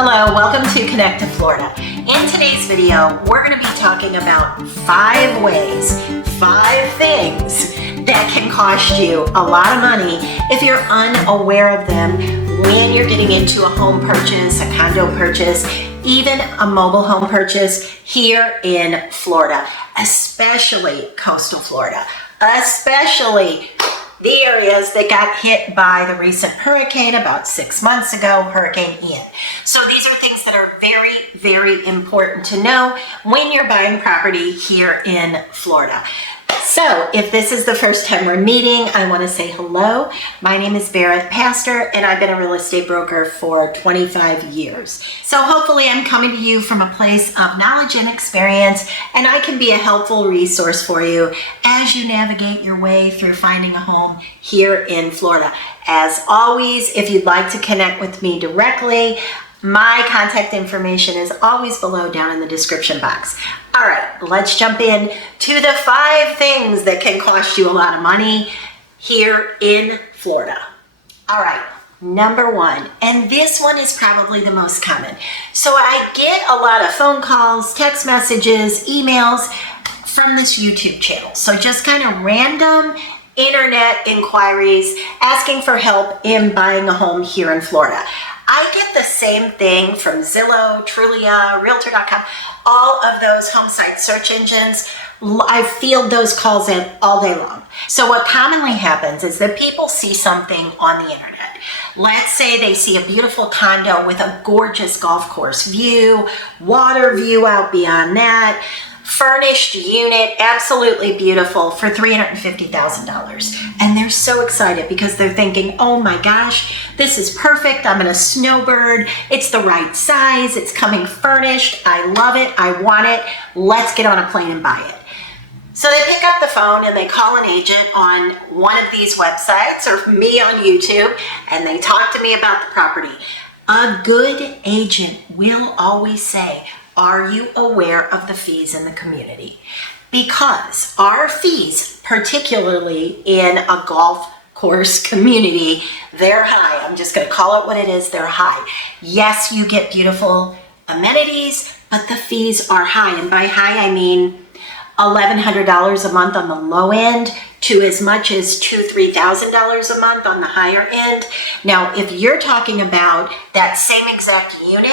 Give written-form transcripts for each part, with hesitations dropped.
Hello, welcome to Connect to Florida. In today's video, we're going to be talking about 5 ways, 5 things that can cost you a lot of money if you're unaware of them when you're getting into a home purchase, a condo purchase, even a mobile home purchase here in Florida, especially coastal Florida, especially the areas that got hit by the recent hurricane about 6 months ago, Hurricane Ian. So these are things that are very, very important to know when you're buying property here in Florida. So if this is the first time we're meeting, I want to say hello. My name is Barrett Pastor, and I've been a real estate broker for 25 years. So hopefully I'm coming to you from a place of knowledge and experience, and I can be a helpful resource for you as you navigate your way through finding a home here in Florida. As always, if you'd like to connect with me directly, my contact information is always below down in the description box. All right, let's jump in to the 5 things that can cost you a lot of money here in Florida. All right, number 1, and this one is probably the most common. So I get a lot of phone calls, text messages, emails from this YouTube channel. So just kind of random internet inquiries asking for help in buying a home here in Florida. I get the same thing from Zillow, Trulia, Realtor.com, all of those home site search engines. I field those calls in all day long. So what commonly happens is that people see something on the internet. Let's say they see a beautiful condo with a gorgeous golf course view, water view out beyond that, furnished unit, absolutely beautiful, for $350,000. And they're so excited because they're thinking, oh my gosh, this is perfect. I'm in a snowbird. It's the right size. It's coming furnished. I love it. I want it. Let's get on a plane and buy it. So they pick up the phone and they call an agent on one of these websites or me on YouTube, and they talk to me about the property. A good agent will always say, are you aware of the fees in the community? Because our fees, particularly in a golf course community, they're high. I'm just going to call it what it is. They're high. Yes, you get beautiful amenities, but the fees are high. And by high, I mean $1,100 a month on the low end to as much as $2,000, $3,000 a month on the higher end. Now, if you're talking about that same exact unit,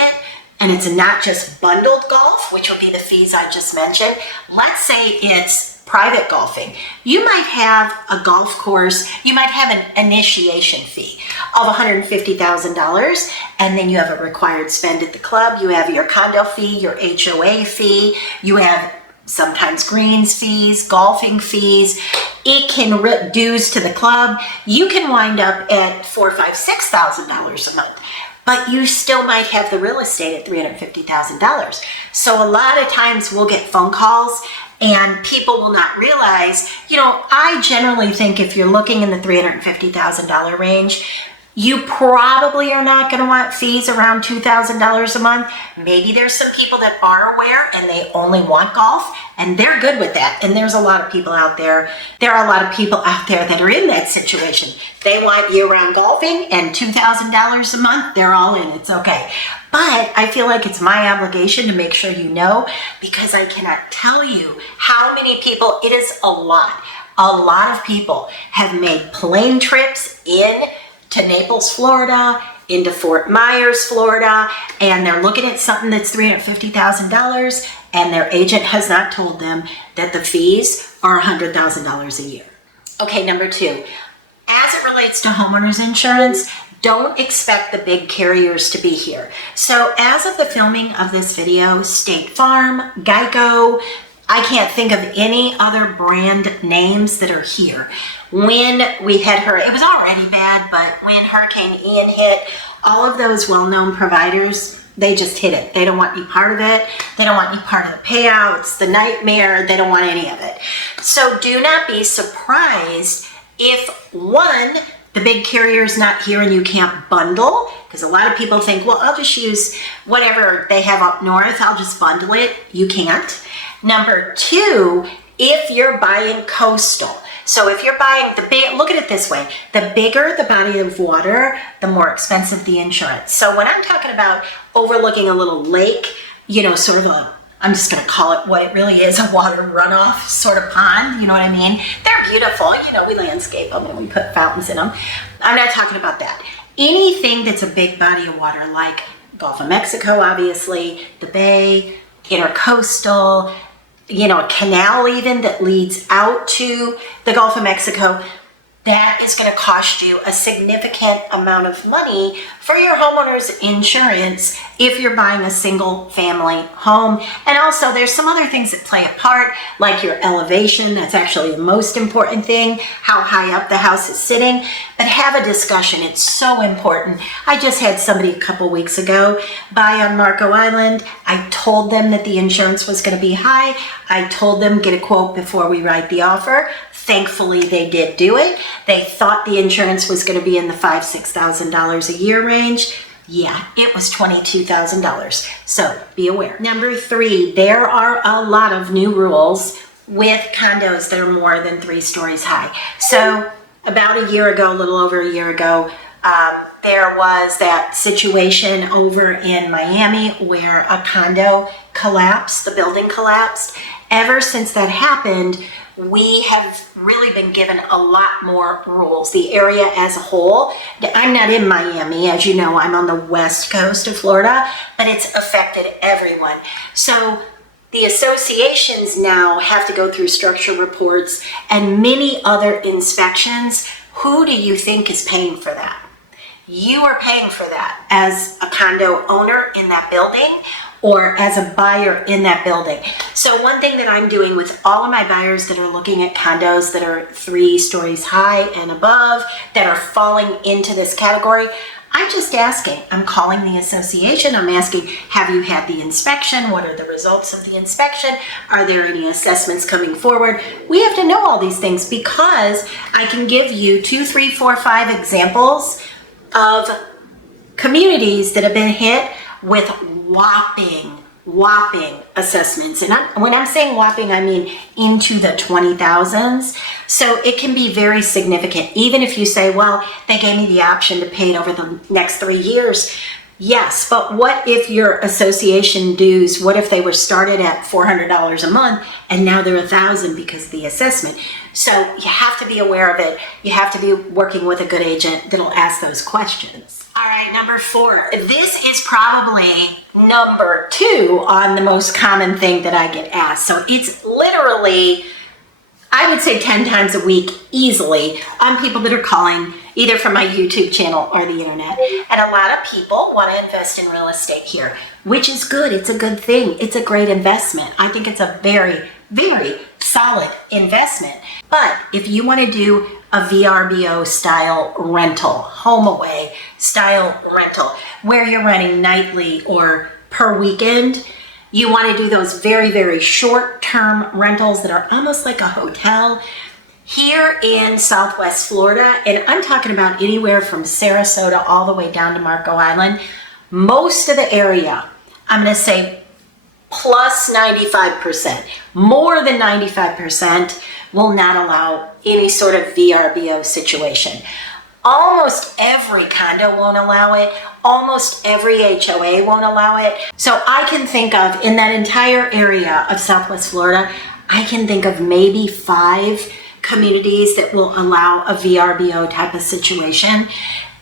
and it's not just bundled golf, which would be the fees I just mentioned. Let's say it's private golfing. You might have a golf course, you might have an initiation fee of $150,000, and then you have a required spend at the club, you have your condo fee, your HOA fee, you have sometimes greens fees, golfing fees. It can rip dues to the club. You can wind up at $4,000, $5,000, $6,000 a month. But you still might have the real estate at $350,000. So a lot of times we'll get phone calls and people will not realize, I generally think if you're looking in the $350,000 range, you probably are not going to want fees around $2,000 a month. Maybe there's some people that are aware and they only want golf, and they're good with that. And there's a lot of people out there. There are a lot of people out there that are in that situation. They want year-round golfing and $2,000 a month. They're all in. It's okay. But I feel like it's my obligation to make sure you know, because I cannot tell you how many people, it is a lot. A lot of people have made plane trips to Naples, Florida, into Fort Myers, Florida, and they're looking at something that's $350,000, and their agent has not told them that the fees are $100,000 a year. Okay, number 2, as it relates to homeowners insurance, don't expect the big carriers to be here. So as of the filming of this video, State Farm, Geico, I can't think of any other brand names that are here. When we had it was already bad, but when Hurricane Ian hit, all of those well-known providers, they just hit it. They don't want you part of it. They don't want you part of the payouts, the nightmare. They don't want any of it. So do not be surprised if, one, the big carrier is not here and you can't bundle, because a lot of people think, well, I'll just use whatever they have up north. I'll just bundle it. You can't. Number 2, if you're buying coastal, So if you're buying look at it this way, the bigger the body of water, the more expensive the insurance. So when I'm talking about overlooking a little lake, sort of I'm just going to call it what it really is, a water runoff sort of pond, you know what I mean? They're beautiful, we landscape them and we put fountains in them. I'm not talking about that. Anything that's a big body of water, like Gulf of Mexico, obviously, the Bay, intercoastal, a canal even that leads out to the Gulf of Mexico, that is going to cost you a significant amount of money for your homeowner's insurance if you're buying a single family home. And also there's some other things that play a part, like your elevation. That's actually the most important thing, how high up the house is sitting. But have a discussion. It's so important. I just had somebody a couple weeks ago buy on Marco Island. I told them that the insurance was going to be high. I told them get a quote before we write the offer. Thankfully, they did do it. They thought the insurance was going to be in the $5,000, $6,000 a year range. Yeah, it was $22,000. So be aware. Number 3, there are a lot of new rules with condos that are more than 3 stories high. So about a year ago, a little over a year ago, there was that situation over in Miami where a condo collapsed, the building collapsed. Ever since that happened, we have really been given a lot more rules, the area as a whole. I'm not in Miami, as you know, I'm on the west coast of Florida, but it's affected everyone. So the associations now have to go through structure reports and many other inspections. Who do you think is paying for that? You are paying for that as a condo owner in that building or as a buyer in that building. So one thing that I'm doing with all of my buyers that are looking at condos that are 3 stories high and above, that are falling into this category, I'm just asking, I'm calling the association, I'm asking, have you had the inspection? What are the results of the inspection? Are there any assessments coming forward? We have to know all these things because I can give you 2, 3, 4, 5 examples of communities that have been hit with whopping assessments. And when I'm saying whopping, I mean into the 20,000s. So it can be very significant. Even if you say, well, they gave me the option to pay it over the next 3 years. Yes, but what if your association dues, what if they were started at $400 a month and now they're $1,000 because of the assessment? So you have to be aware of it. You have to be working with a good agent that'll ask those questions. All right, number 4. This is probably number 2 on the most common thing that I get asked. So it's literally, I would say 10 times a week easily on people that are calling either from my YouTube channel or the internet. And a lot of people want to invest in real estate here, which is good. It's a good thing. It's a great investment. I think it's a very, very solid investment. But if you want to do a VRBO style rental, home away style rental, where you're renting nightly or per weekend, you want to do those very, very short-term rentals that are almost like a hotel. Here in Southwest Florida, and I'm talking about anywhere from Sarasota all the way down to Marco Island, most of the area, I'm going to say plus 95%, more than 95% will not allow any sort of VRBO situation. Almost every condo won't allow it. Almost every HOA won't allow it. So I can think of, in that entire area of Southwest Florida, I can think of maybe 5 communities that will allow a VRBO type of situation.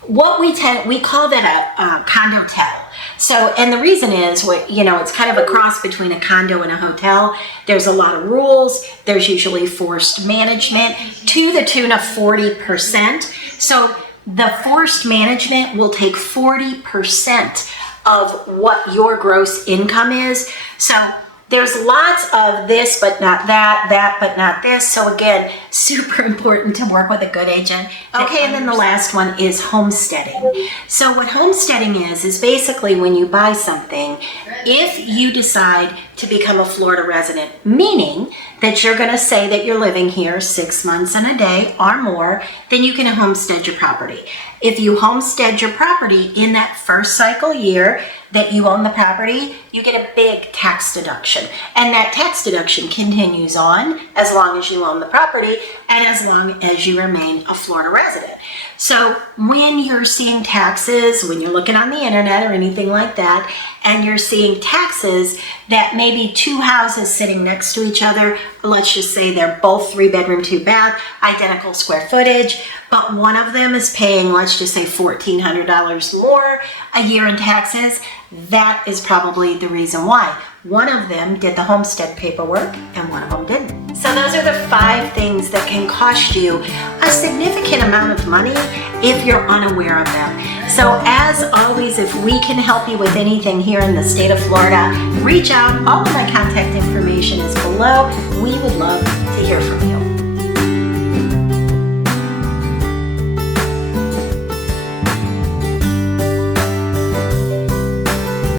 What we call that a condo tell. So, and the reason is, it's kind of a cross between a condo and a hotel. There's a lot of rules. There's usually forced management to the tune of 40%. So the forced management will take 40% of what your gross income is. So there's lots of this, but not that, that, but not this. So again, super important to work with a good agent. Okay, and then the last one is homesteading. So what homesteading is basically when you buy something, if you decide to become a Florida resident, meaning that you're going to say that you're living here 6 months and a day or more, then you can homestead your property. If you homestead your property in that first cycle year that you own the property, you get a big tax deduction. And that tax deduction continues on as long as you own the property and as long as you remain a Florida resident. So when you're seeing taxes, when you're looking on the internet or anything like that, and you're seeing taxes that maybe two houses sitting next to each other, let's just say they're both 3-bedroom, 2-bath, identical square footage, but one of them is paying, let's just say $1,400 more a year in taxes, that is probably the reason why. One of them did the homestead paperwork and one of them didn't. So those are the 5 things that can cost you a significant amount of money if you're unaware of them. So as always, if we can help you with anything here in the state of Florida, reach out. All of my contact information is below. We would love to hear from you.